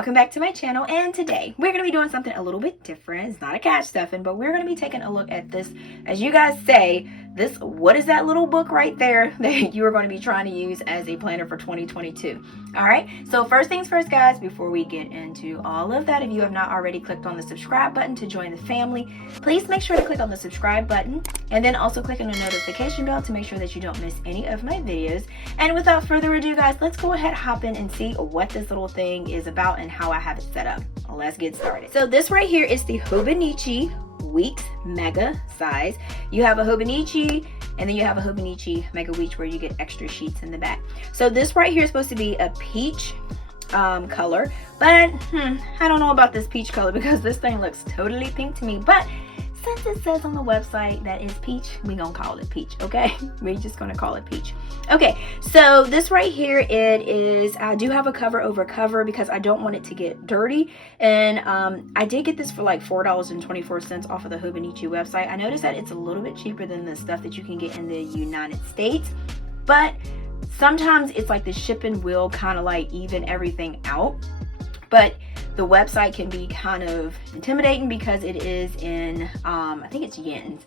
welcome back to my channel, and today we're going to be doing something a little bit different. It's not a cash stuffing, but we're going to be taking a look at this, as you guys say, this, what is that little book right there that you are going to be trying to use as a planner for 2022. All right, so first things first, guys, before we get into all of that, if you have not already clicked on the subscribe button to join the family, please make sure to click on the subscribe button and then also click on the notification bell to make sure that you don't miss any of my videos. And without further ado, guys, let's go ahead, hop in and see what this little thing is about and how I have it set up. Let's get started. So this right here is the Hobonichi Weeks Mega size. You have a Hobonichi and then you have a Hobonichi Mega Weeks where you get extra sheets in the back. So this right here is supposed to be a peach color, but I don't know about this peach color because this thing looks totally pink to me, but since it says on the website that is peach, we gonna call it peach, okay? We're just gonna call it peach. Okay, so this right here, it is, I do have a cover over cover because I don't want it to get dirty. And I did get this for like $4.24 off of the Hobonichi website. I noticed that it's a little bit cheaper than the stuff that you can get in the United States, but sometimes it's like the shipping will kind of like even everything out. But the website can be kind of intimidating because it is in, I think it's yens.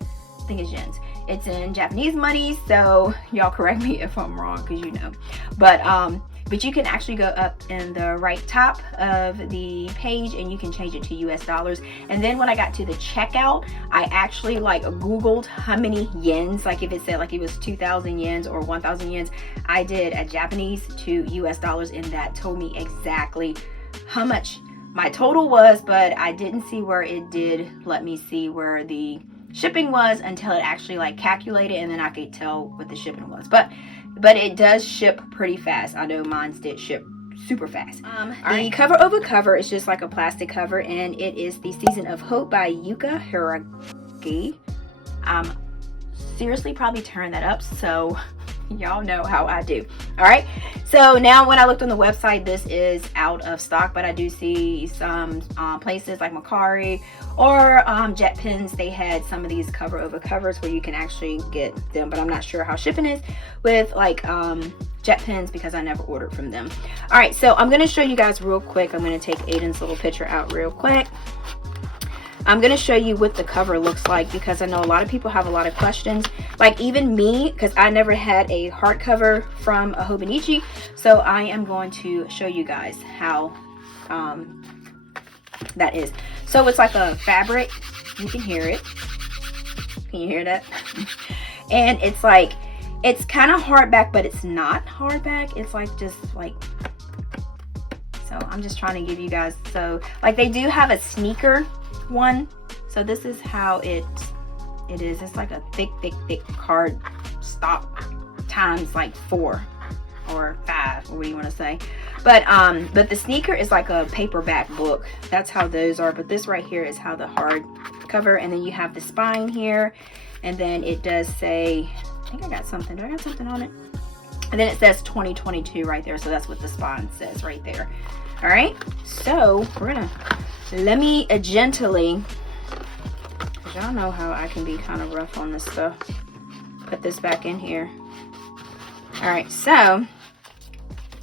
It's in Japanese money, so y'all correct me if I'm wrong, because you know. But you can actually go up in the right top of the page and you can change it to US dollars. And then when I got to the checkout, I actually like Googled how many yens, like if it said like it was 2,000 yens or 1,000 yens, I did a Japanese to US dollars, and that told me exactly how much my total was, but I didn't see where it did let me see where the shipping was until it actually like calculated, and then I could tell what the shipping was. But it does ship pretty fast. I know mine did ship super fast. The cover over cover is just like a plastic cover, and it is The Season of Hope by Yuka Hiragi. Seriously probably turn that up so y'all know how I do. All right, so now when I looked on the website, this is out of stock, but I do see some places like Macari or Jet Pens, they had some of these cover over covers where you can actually get them, but I'm not sure how shipping is with like Jet Pens because I never ordered from them. All right, so I'm going to show you guys real quick. I'm going to take Aiden's little picture out real quick. I'm going to show you what the cover looks like because I know a lot of people have a lot of questions, like even me, because I never had a hardcover from a Hobonichi. So I am going to show you guys how that is. So it's like a fabric, you can hear it. Can you hear that? And it's like, it's kind of hardback, but it's not hardback. It's like just like, so I'm just trying to give you guys, so like they do have a sneaker one, so this is how it is. It's like a thick card stock times like 4 or 5, or what do you want to say, but the sneaker is like a paperback book. That's how those are. But this right here is how the hard cover, and then you have the spine here, and then it does say, I think I got something, do I got something on it? And then it says 2022 right there, so that's what the spine says right there. All right, so we're gonna, let me gently, because y'all know how I can be kind of rough on this stuff, put this back in here. All right, so,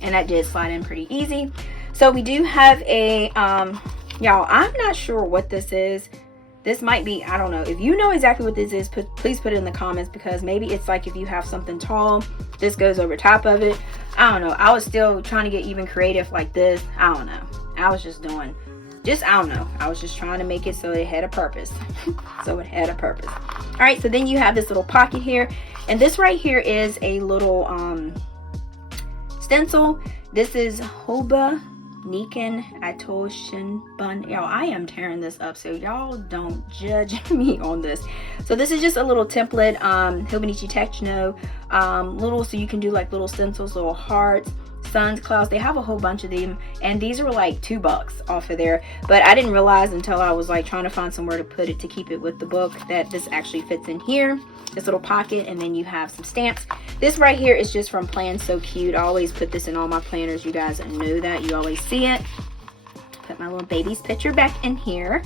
and that did slide in pretty easy. So we do have a, y'all, I'm not sure what this is. This might be, I don't know. If you know exactly what this is, please put it in the comments, because maybe it's like if you have something tall, this goes over top of it. I don't know. I was still trying to get even creative like this. I don't know. I was just doing, I don't know. I was just trying to make it so it had a purpose. So it had a purpose. All right, so then you have this little pocket here. And this right here is a little stencil. This is Hobonichi Bun. Y'all, I am tearing this up, so y'all don't judge me on this. So this is just a little template, Hobonichi Techno, little, so you can do like little stencils, little hearts, suns, clouds. They have a whole bunch of them, and these were like $2 off of there. But I didn't realize until I was like trying to find somewhere to put it to keep it with the book that this actually fits in here, this little pocket, and then you have some stamps. This right here is just from Plan So Cute. I always put this in all my planners. You guys know that. You always see it. Put my little baby's picture back in here.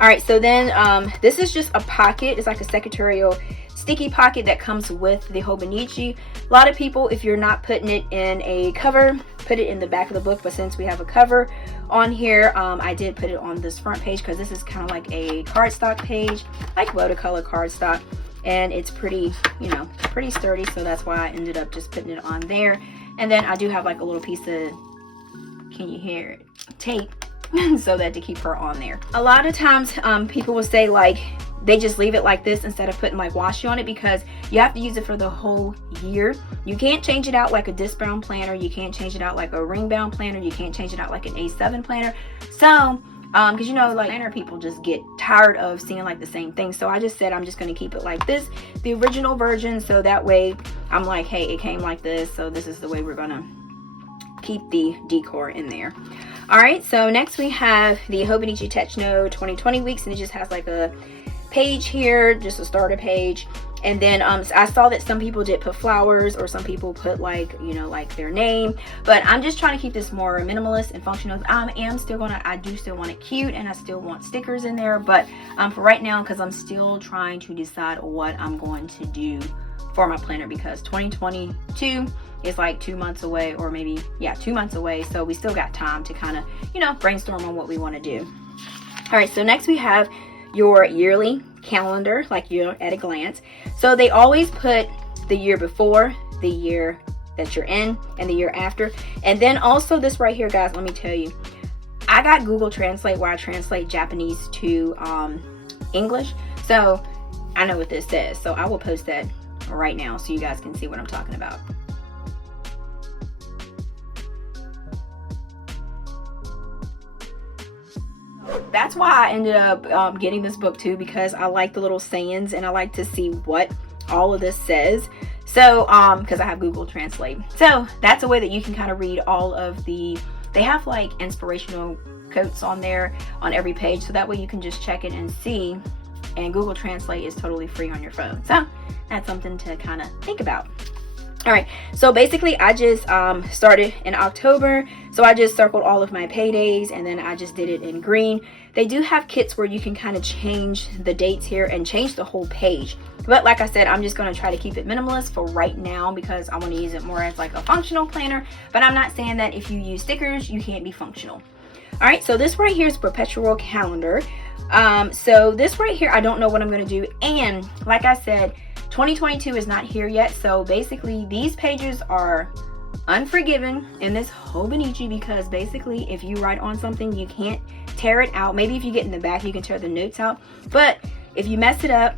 All right, so then this is just a pocket. It's like a secretarial sticky pocket that comes with the Hobonichi. A lot of people, if you're not putting it in a cover, put it in the back of the book, but since we have a cover on here, I did put it on this front page because this is kind of like a cardstock page, like watercolor cardstock, and it's pretty, you know, pretty sturdy, so that's why I ended up just putting it on there. And then I do have like a little piece of, can you hear it, tape, so that to keep her on there. A lot of times people will say like they just leave it like this instead of putting like washi on it, because you have to use it for the whole year. You can't change it out like a disc bound planner, you can't change it out like a ring bound planner, you can't change it out like an A7 planner. So because you know, like planner people just get tired of seeing like the same thing. So I just said I'm just going to keep it like this, the original version, so that way I'm like, hey, it came like this, so this is the way we're gonna keep the decor in there. All right, so next we have the Hobonichi Techno 2020 Weeks, and it just has like a page here, just a starter page. And then I saw that some people did put flowers, or some people put like, you know, like their name, but I'm just trying to keep this more minimalist and functional. I do still want it cute, and I still want stickers in there, but for right now, because I'm still trying to decide what I'm going to do for my planner, because 2022 is like 2 months away, or maybe, yeah, 2 months away. So we still got time to kind of, you know, brainstorm on what we want to do. All right, so next we have your yearly calendar, like you're at a glance. So they always put the year before, the year that you're in, and the year after. And then also this right here, guys, let me tell you, I got Google Translate where I translate Japanese to English. So I know what this says. So I will post that right now so you guys can see what I'm talking about. That's why I ended up getting this book too, because I like the little sayings and I like to see what all of this says. So because I have Google Translate, so that's a way that you can kind of read all of the, they have like inspirational quotes on there on every page, so that way you can just check it and see. And Google Translate is totally free on your phone, so that's something to kind of think about. All right, so basically I just started in October, so I just circled all of my paydays, and then I just did it in green. They do have kits where you can kind of change the dates here and change the whole page, but like I said, I'm just going to try to keep it minimalist for right now, because I want to use it more as like a functional planner. But I'm not saying that if you use stickers you can't be functional. All right, so this right here is perpetual calendar. So this right here, I don't know what I'm going to do, and like I said, 2022 is not here yet. So basically these pages are unforgiving in this Hobonichi, because basically if you write on something, you can't tear it out. Maybe if you get in the back you can tear the notes out, but if you mess it up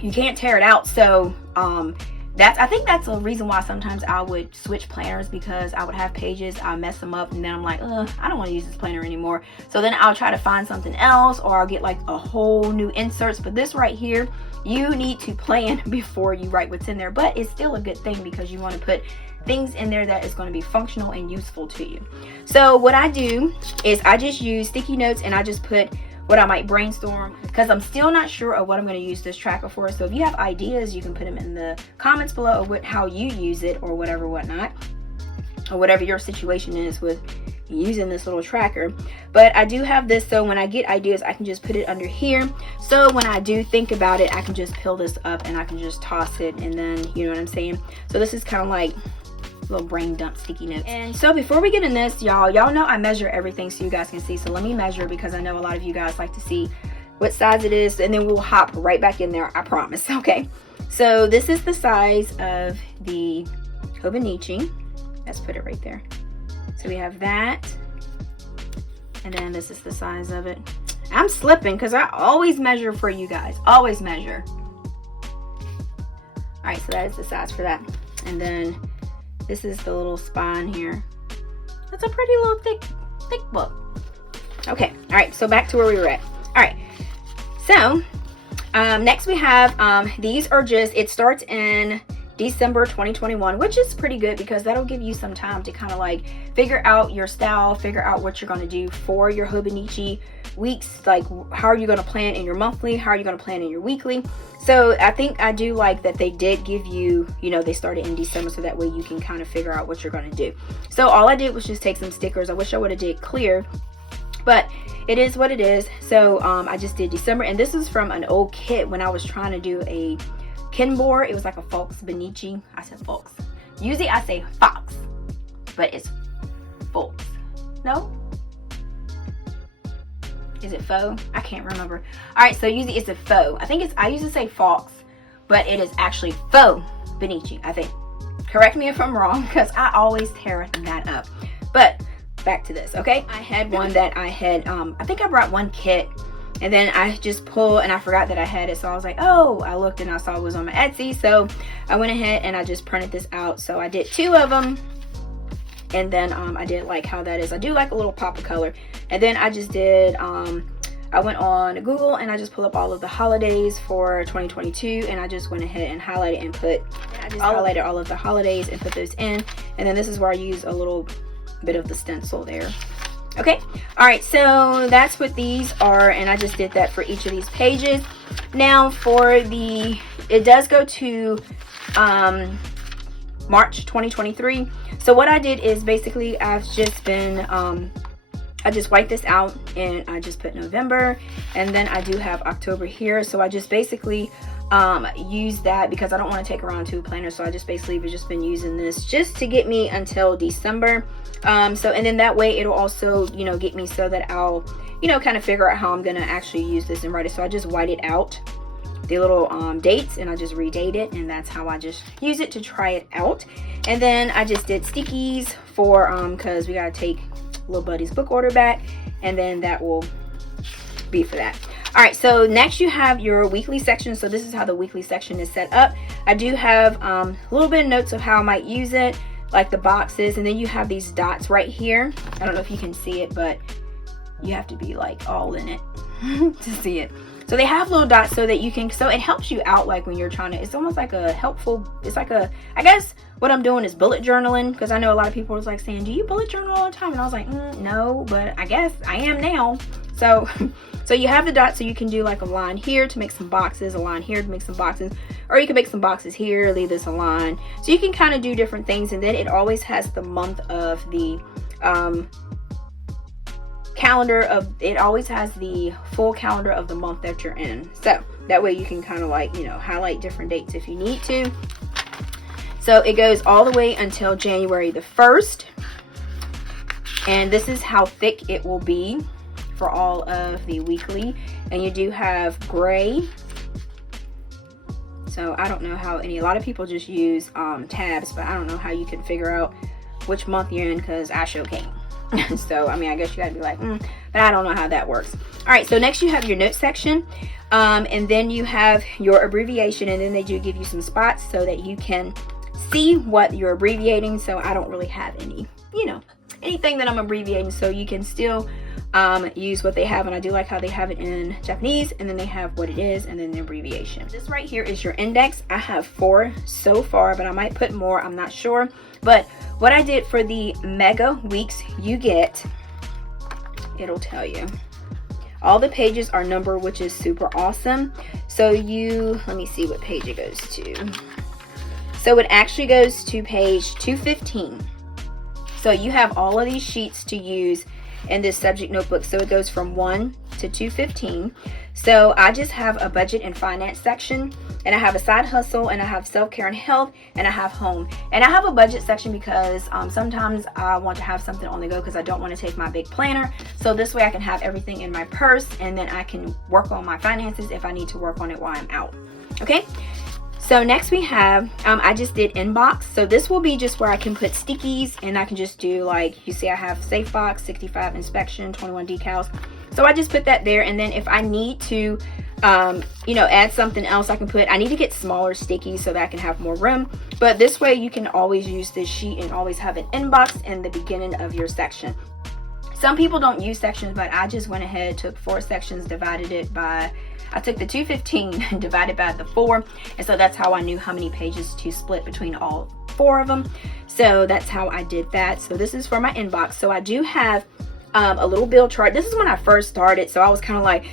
you can't tear it out. So I think that's a reason why sometimes I would switch planners, because I would have pages, I mess them up, and then I'm like, I don't want to use this planner anymore. So then I'll try to find something else, or I'll get like a whole new inserts. But this right here, you need to plan before you write what's in there, but it's still a good thing because you want to put things in there that is going to be functional and useful to you. So what I do is I just use sticky notes, and I just put what I might brainstorm, because I'm still not sure of what I'm going to use this tracker for. So if you have ideas, you can put them in the comments below of how you use it, or whatever, whatnot, or whatever your situation is with using this little tracker. But I do have this, so when I get ideas I can just put it under here, so when I do think about it I can just peel this up and I can just toss it, and then, you know what I'm saying. So this is kind of like little brain dump sticky notes. And so before we get in this, y'all know I measure everything so you guys can see. So let me measure, because I know a lot of you guys like to see what size it is, and then we'll hop right back in there, I promise. Okay, so this is the size of the Hobonichi. Let's put it right there. So we have that, and then this is the size of it. I'm slipping because I always measure for you guys, always measure. All right, so that is the size for that. And then this is the little spine here. That's a pretty little thick book. Okay, all right, so back to where we were at. All right, so next we have these are just, it starts in December 2021, which is pretty good because that'll give you some time to kind of like figure out your style, figure out what you're going to do for your Hobonichi weeks, like how are you going to plan in your monthly, how are you going to plan in your weekly. So I think I do like that they did give you, you know, they started in December, so that way you can kind of figure out what you're going to do. So all I did was just take some stickers. I wish I would have did clear, but it is what it is. So I just did December, and this is from an old kit when I was trying to do a Kenbor. It was like a Hobonichi. I said Fox. Usually I say Fox, but it's Fox. No? Is it faux? I can't remember. Alright, so usually it's a faux. I usually say Fox, but it is actually faux Hobonichi, I think. Correct me if I'm wrong, because I always tear that up. But back to this, okay? I had one that I had, I think I brought one kit, and then I just pulled and I forgot that I had it. So I was like, oh, I looked and I saw it was on my Etsy. So I went ahead and I just printed this out. So I did 2 of them. And then I did like how that is. I do like a little pop of color. And then I just did, I went on Google and I just pulled up all of the holidays for 2022. And I just went ahead and highlighted and highlighted all of the holidays and put those in. And then this is where I use a little bit of the stencil there. Okay, all right, so that's what these are, and I just did that for each of these pages. Now for it does go to March 2023. So what I did is basically I've just been I just wiped this out and I just put November, and then I do have October here. So I just basically use that because I don't want to take around 2 planners. So I just basically have just been using this just to get me until December. And then that way it'll also, you know, get me so that I'll, you know, kind of figure out how I'm gonna actually use this and write it. So I just whited out the little dates and I just redate it, and that's how I just use it to try it out. And then I just did stickies for because we gotta take little buddy's book order back, and then that will be for that. All right, so next you have your weekly section. So this is how the weekly section is set up. I do have a little bit of notes of how I might use it, like the boxes, and then you have these dots right here. I don't know if you can see it, but you have to be like all in it to see it. So they have little dots so that you can, so it helps you out like when you're trying to, it's almost like a helpful, it's like a, I guess what I'm doing is bullet journaling, because I know a lot of people was like saying, do you bullet journal all the time? And I was like, no, but I guess I am now. So so you have the dots, so you can do like a line here to make some boxes, a line here to make some boxes, or you can make some boxes here, leave this a line. So you can kind of do different things, and then it always has the month of the calendar of, it always has the full calendar of the month that you're in. So that way you can kind of like, you know, highlight different dates if you need to. So it goes all the way until January the 1st. And this is how thick it will be for all of the weekly. And you do have gray. So I don't know how a lot of people just use tabs, but I don't know how you can figure out which month you're in, because I sure can't. So I mean, I guess you gotta be like, but I don't know how that works. All right, so next you have your note section, and then you have your abbreviation, and then they do give you some spots so that you can see what you're abbreviating. So I don't really have any, you know, anything that I'm abbreviating, so you can still use what they have. And I do like how they have it in Japanese, and then they have what it is, and then the abbreviation. This right here is your index. I have 4 so far, but I might put more, I'm not sure. But what I did for the mega weeks, you get, it'll tell you all the pages are numbered, which is super awesome. So let me see what page it goes to. So it actually goes to page 215. So you have all of these sheets to use in this subject notebook. So it goes from 1 to 215. So I just have a budget and finance section, and I have a side hustle, and I have self-care and health, and I have home. And I have a budget section because sometimes I want to have something on the go because I don't want to take my big planner. So this way I can have everything in my purse, and then I can work on my finances if I need to work on it while I'm out. Okay. So next we have, I just did inbox. So this will be just where I can put stickies, and I can just do like, you see I have safe box, 65 inspection, 21 decals. So I just put that there, and then if I need to, you know, add something else, I can put, I need to get smaller stickies so that I can have more room. But this way you can always use this sheet and always have an inbox in the beginning of your section. Some people don't use sections, but I just went ahead, took 4 sections, divided it by, I took the 215 and divided by the 4, and so that's how I knew how many pages to split between all 4 of them. So that's how I did that. So this is for my inbox. So I do have a little bill chart. This is when I first started, so I was kind of like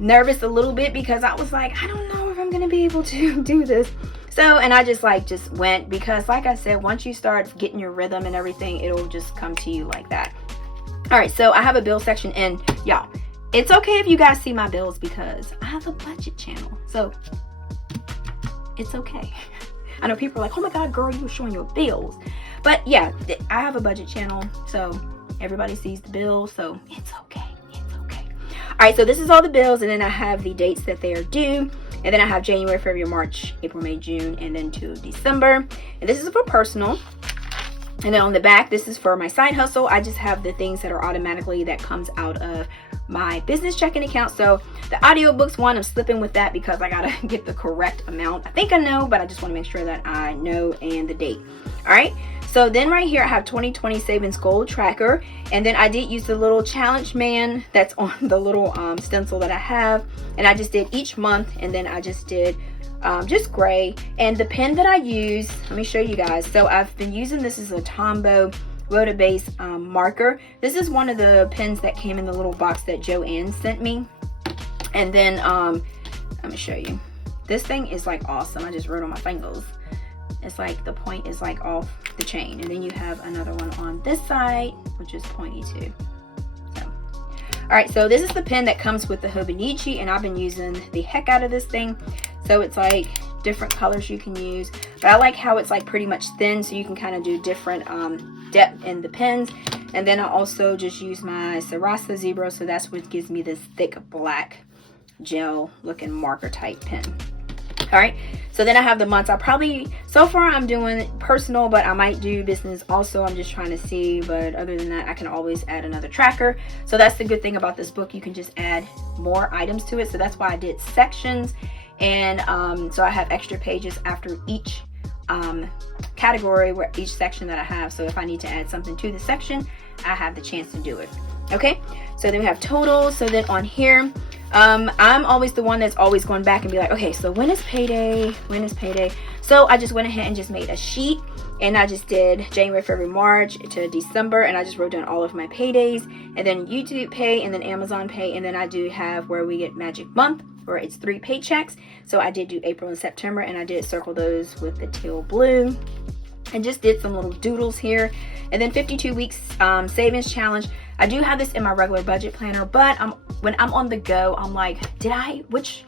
nervous a little bit because I was like, I don't know if I'm gonna be able to do this. So, and I just went, because like I said, once you start getting your rhythm and everything, it'll just come to you like that. All right, so I have a bill section, and y'all, it's okay if you guys see my bills because I have a budget channel. So it's okay. I know people are like, oh my God, girl, you were showing your bills. But yeah, I have a budget channel, so everybody sees the bills, so it's okay. It's okay. All right, so this is all the bills, and then I have the dates that they are due. And then I have January, February, March, April, May, June, and then to December. And this is for personal. And then on the back, this is for my side hustle. I just have the things that are automatically that comes out of my business checking account. So the audiobooks one, I'm slipping with that because I gotta get the correct amount. I think I know, but I just want to make sure that I know, and the date. All right. So then right here I have 2020 savings goal tracker, and then I did use the little challenge man that's on the little stencil that I have, and I just did each month, and then I just did just gray. And the pen that I use, let me show you guys. So I've been using, this is a Tomoe River base marker. This is one of the pens that came in the little box that Joanne sent me. And then let me show you. This thing is like awesome. I just wrote on my fingers. It's like the point is like off the chain, and then you have another one on this side which is pointy too. So all right, so this is the pen that comes with the Hobonichi, and I've been using the heck out of this thing. So it's like different colors you can use, but I like how it's like pretty much thin, so you can kind of do different depth in the pens. And then I also just use my Sarasa Zebra, so that's what gives me this thick black gel looking marker type pen. All right, so then I have the months. I probably, so far I'm doing personal, but I might do business also. I'm just trying to see, but other than that, I can always add another tracker. So that's the good thing about this book. You can just add more items to it. So that's why I did sections. And so I have extra pages after each category, where each section that I have. So if I need to add something to the section, I have the chance to do it. Okay, so then we have totals. So then on here, I'm always the one that's always going back and be like, okay, so when is payday? When is payday? So I just went ahead and just made a sheet, and I just did January, February, March to December, and I just wrote down all of my paydays, and then YouTube Pay, and then Amazon Pay, and then I do have where we get Magic Month, where it's 3 paychecks. So I did do April and September, and I did circle those with the teal blue, and just did some little doodles here. And then 52 weeks savings challenge. I do have this in my regular budget planner, but when I'm on the go, I'm like, which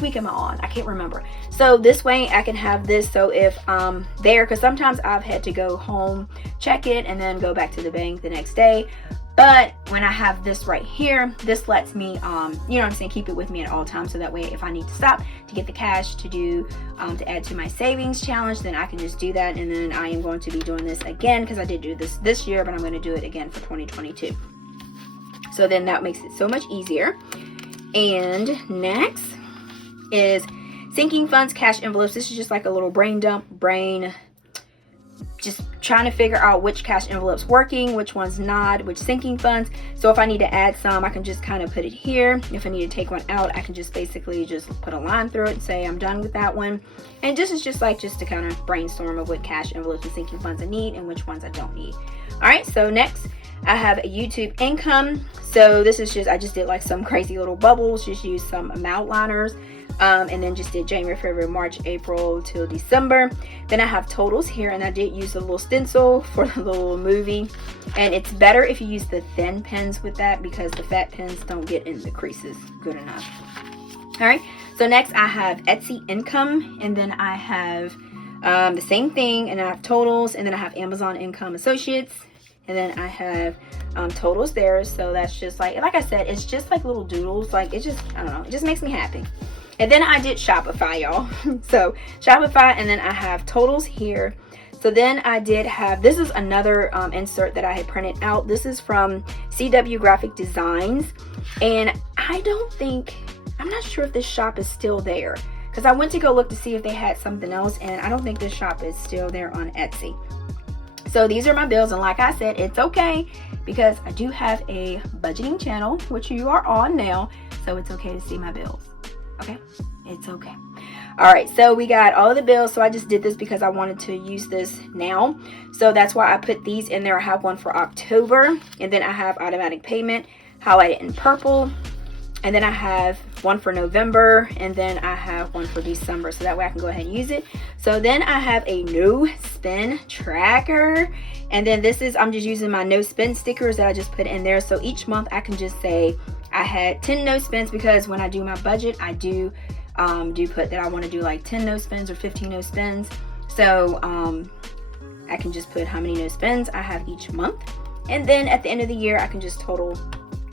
week am I on? I can't remember. So this way I can have this, so if I'm there, because sometimes I've had to go home, check it, and then go back to the bank the next day. But when I have this right here, this lets me, you know what I'm saying, keep it with me at all times. So that way, if I need to stop to get the cash to do, to add to my savings challenge, then I can just do that. And then I am going to be doing this again, because I did do this year, but I'm going to do it again for 2022. So then that makes it so much easier. And next is sinking funds, cash envelopes. This is just like a little brain dump, just trying to figure out which cash envelope's working, which one's not, which sinking funds. So if I need to add some, I can just kind of put it here. If I need to take one out, I can just basically just put a line through it and say I'm done with that one. And this is just to kind of brainstorm of what cash envelopes and sinking funds I need and which ones I don't need. All right, so next I have a YouTube income. So this is just, I just did like some crazy little bubbles, just used some outliners. And then just did January, February, March, April till December. Then I have totals here, and I did use a little stencil for the little movie. And it's better if you use the thin pens with that, because the fat pens don't get in the creases good enough. All right, so next I have Etsy income, and then I have the same thing, and I have totals, and then I have Amazon income associates, and then I have totals there. So that's just like I said, it's just like little doodles. Like it just, I don't know, it just makes me happy. And then I did Shopify, y'all. So Shopify, and then I have totals here. So then I did have, this is another insert that I had printed out. This is from CW Graphic Designs. And I'm not sure if this shop is still there, because I went to go look to see if they had something else, and I don't think this shop is still there on Etsy. So these are my bills, and like I said, it's okay, because I do have a budgeting channel, which you are on now, so it's okay to see my bills. Okay, it's okay. All right, so we got all of the bills. So I just did this because I wanted to use this now, so that's why I put these in there. I have one for October, and then I have automatic payment highlighted in purple, and then I have one for November, and then I have one for December, so that way I can go ahead and use it. So then I have a no spin tracker, and then this is, I'm just using my no spin stickers that I just put in there. So each month I can just say I had 10 no spins, because when I do my budget, I do do put that I want to do like 10 no spins or 15 no spins. So I can just put how many no spins I have each month, and then at the end of the year I can just total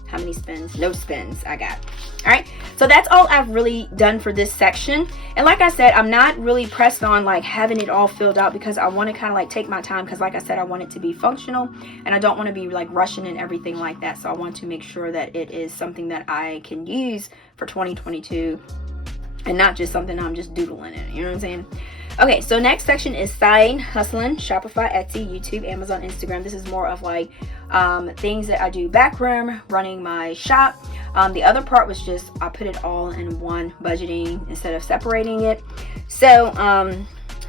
how many spins, no spins I got. All right, so that's all I've really done for this section. And like I said, I'm not really pressed on like having it all filled out, because I want to kind of like take my time, because like I said, I want it to be functional and I don't want to be like rushing and everything like that. So I want to make sure that it is something that I can use for 2022 and not just something I'm just doodling in, you know what I'm saying? Okay, so next section is side hustling, Shopify, Etsy, YouTube, Amazon, Instagram. This is more of like things that I do backroom, running my shop. The other part was just I put it all in one budgeting instead of separating it. So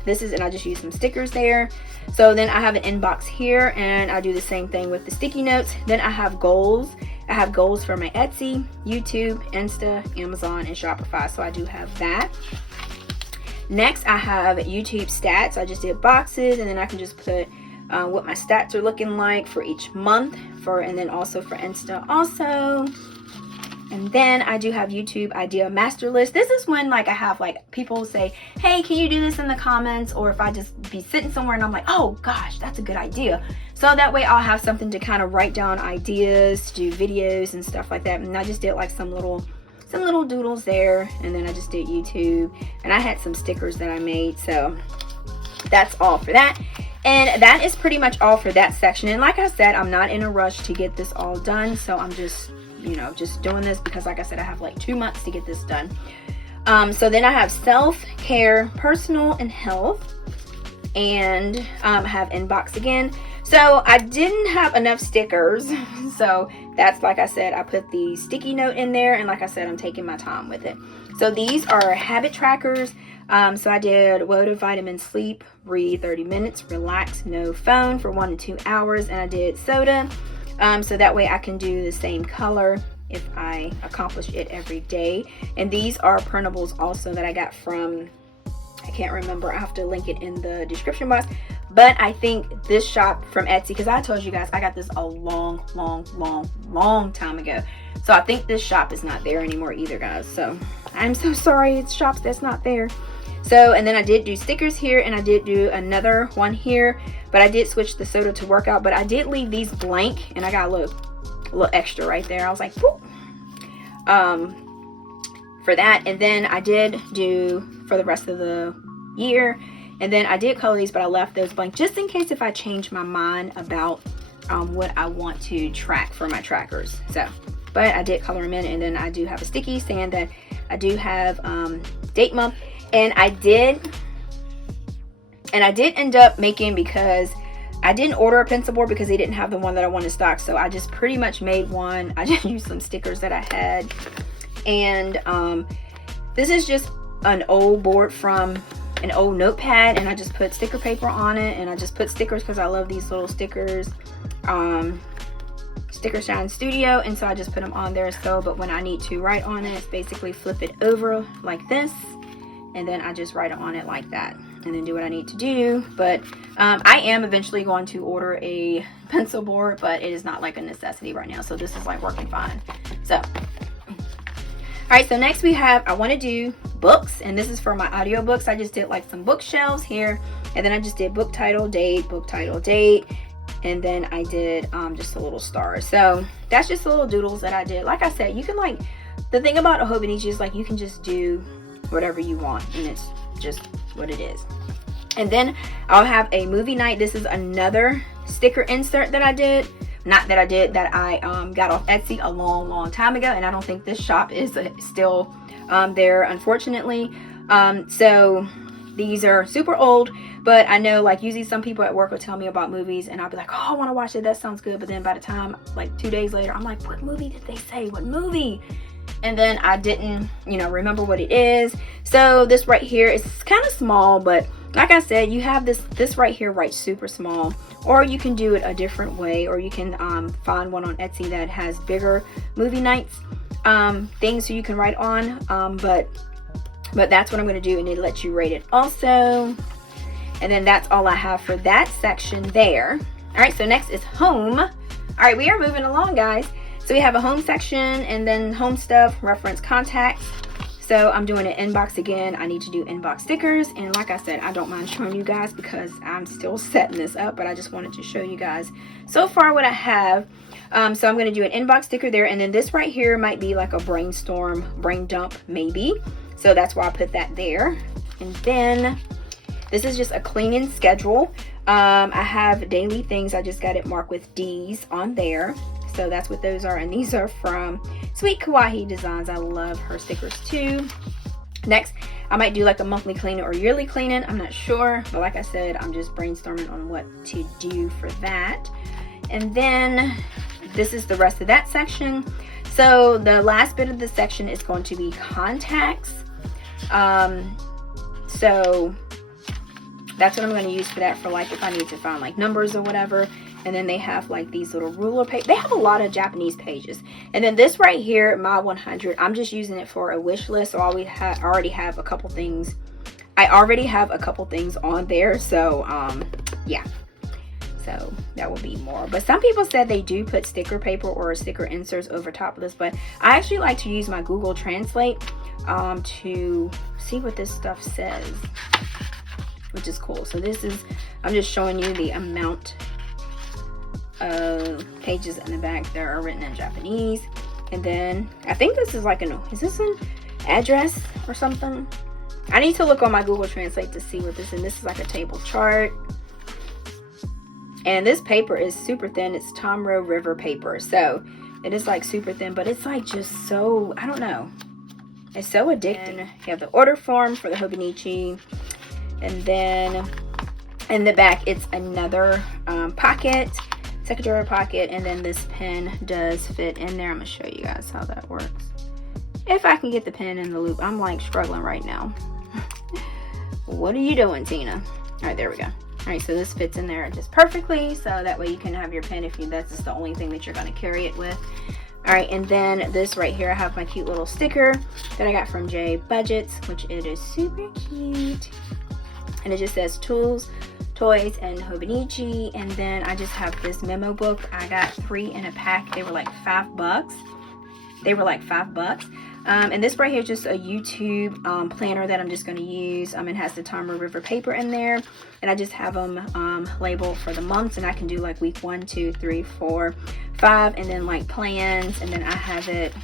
this is, and I just use some stickers there. So then I have an inbox here, and I do the same thing with the sticky notes. Then I have goals. I have goals for my Etsy, YouTube, Insta, Amazon, and Shopify. So I do have that. Next, I have YouTube stats. I just did boxes, and then I can just put what my stats are looking like for each month, and then also for Insta also. And then I do have YouTube idea master list. This is when like I have like people say, hey, can you do this in the comments? Or if I just be sitting somewhere and I'm like, oh gosh, that's a good idea. So that way I'll have something to kind of write down ideas, to do videos and stuff like that. And I just did like some little doodles there, and then I just did YouTube, and I had some stickers that I made. So that's all for that, and that is pretty much all for that section. And like I said, I'm not in a rush to get this all done, so I'm just, you know, just doing this because like I said, I have like 2 months to get this done. So then I have self-care, personal and health, and I have inbox again. So I didn't have enough stickers, so that's, like I said, I put the sticky note in there, and like I said, I'm taking my time with it. So these are habit trackers. So I did water, vitamin, sleep, read 30 minutes, relax, no phone for 1 to 2 hours, and I did soda. So that way I can do the same color if I accomplish it every day. And these are printables also that I got from, I can't remember, I have to link it in the description box. But I think this shop from Etsy, because I told you guys I got this a long time ago. So I think this shop is not there anymore either, guys. So I'm so sorry, it's shops that's not there. So, and then I did do stickers here, and I did do another one here, but I did switch the soda to workout, but I did leave these blank, and I got a little extra right there. I was like, whoop. For that. And then I did do for the rest of the year, and then I did color these, but I left those blank just in case if I change my mind about what I want to track for my trackers. So, but I did color them in, and then I do have a sticky saying that I do have date month, and I did end up making, because I didn't order a pencil board because they didn't have the one that I wanted to stock. So I just pretty much made one. I just used some stickers that I had, and this is just an old board from an old notepad, and I just put sticker paper on it, and I just put stickers because I love these little stickers, Sticker Shine Studio, and so I just put them on there. So but when I need to write on it, it's basically flip it over like this, and then I just write on it like that, and then do what I need to do. But I am eventually going to order a pencil board, but it is not like a necessity right now, so this is like working fine. So alright, so next we have, I want to do books, and this is for my audiobooks. I just did like some bookshelves here, and then I just did book title, date, and then I did just a little star. So that's just little doodles that I did. Like I said, you can like, the thing about a Hobonichi is like you can just do whatever you want, and it's just what it is. And then I'll have a movie night. This is another sticker insert that I did. That I got off Etsy a long time ago, and I don't think this shop is still there, unfortunately. So these are super old, but I know like usually some people at work will tell me about movies, and I'll be like, oh, I want to watch it, that sounds good. But then by the time like 2 days later, I'm like, what movie did they say? What movie? And then I didn't, remember what it is. So this right here is kind of small, but like I said, you have this right here, right, super small, or you can do it a different way, or you can find one on Etsy that has bigger movie nights things so you can write on. But that's what I'm going to do, and it lets you rate it also. And then that's all I have for that section there. All right, so next is home. All right, we are moving along, guys. So we have a home section, and then home stuff, reference, contacts. So I'm doing an inbox again. I need to do inbox stickers, and like I said, I don't mind showing you guys because I'm still setting this up, but I just wanted to show you guys so far what I have. So I'm going to do an inbox sticker there, and then this right here might be like a brainstorm, brain dump maybe. So that's why I put that there. And then this is just a cleaning schedule. I have daily things. I just got it marked with D's on there. So that's what those are, and these are from Sweet Kawaii Designs. I love her stickers too. Next, I might do like a monthly cleaning or yearly cleaning. I'm not sure, but like I said, I'm just brainstorming on what to do for that. And then this is the rest of that section. So the last bit of this section is going to be contacts. So that's what I'm going to use for that, for like if I need to find like numbers or whatever. And then they have like these little ruler pages. They have a lot of Japanese pages. And then this right here, my 100, I'm just using it for a wish list. So I already have a couple things. I already have a couple things on there. So yeah. So that will be more. But some people said they do put sticker paper or sticker inserts over top of this. But I actually like to use my Google Translate to see what this stuff says, which is cool. So this is, I'm just showing you the amount of pages in the back that are written in Japanese. And then I think this is like is this an address or something? I need to look on my Google Translate to see what this is. And this is like a table chart. And this paper is super thin. It's Tomoe River paper. So it is like super thin, but it's like just so, I don't know. It's so addicting. You have the order form for the Hobonichi. And then in the back, it's another pocket, secondary pocket. And then this pen does fit in there. I'm going to show you guys how that works. If I can get the pen in the loop. I'm like struggling right now. What are you doing, Tina? All right, there we go. All right, so this fits in there just perfectly. So that way you can have your pen if that's just the only thing that you're going to carry it with. All right, and then this right here, I have my cute little sticker that I got from J Budgets, which it is super cute. And it just says tools, toys, and Hobonichi. And then I just have this memo book. I got 3 in a pack. They were like $5. They were like $5. And this right here is just a YouTube planner that I'm just going to use. It has the Tomoe River paper in there. And I just have them labeled for the months. And I can do like week 1, 2, 3, 4, 5. And then like plans. And then I have it.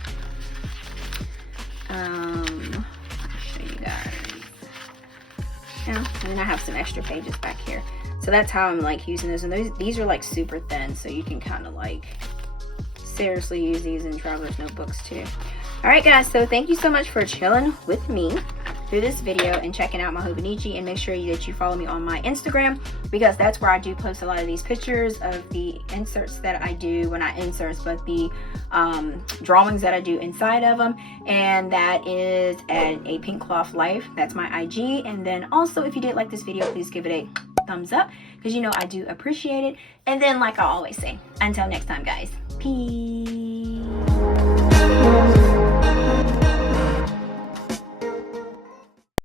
I'll show you guys. Yeah. And then I have some extra pages back here. So that's how I'm like using those. And these are like super thin. So you can kind of like seriously use these in traveler's notebooks too. Alright guys, so thank you so much for chilling with me through this video and checking out my Hobonichi, and make sure that you follow me on my Instagram, because that's where I do post a lot of these pictures of the inserts that I do, well not inserts, but the drawings that I do inside of them, and that is at APinkeClothlife. That's my IG. And then also, if you did like this video, please give it a thumbs up, because you know I do appreciate it. And then like I always say, until next time guys, peace.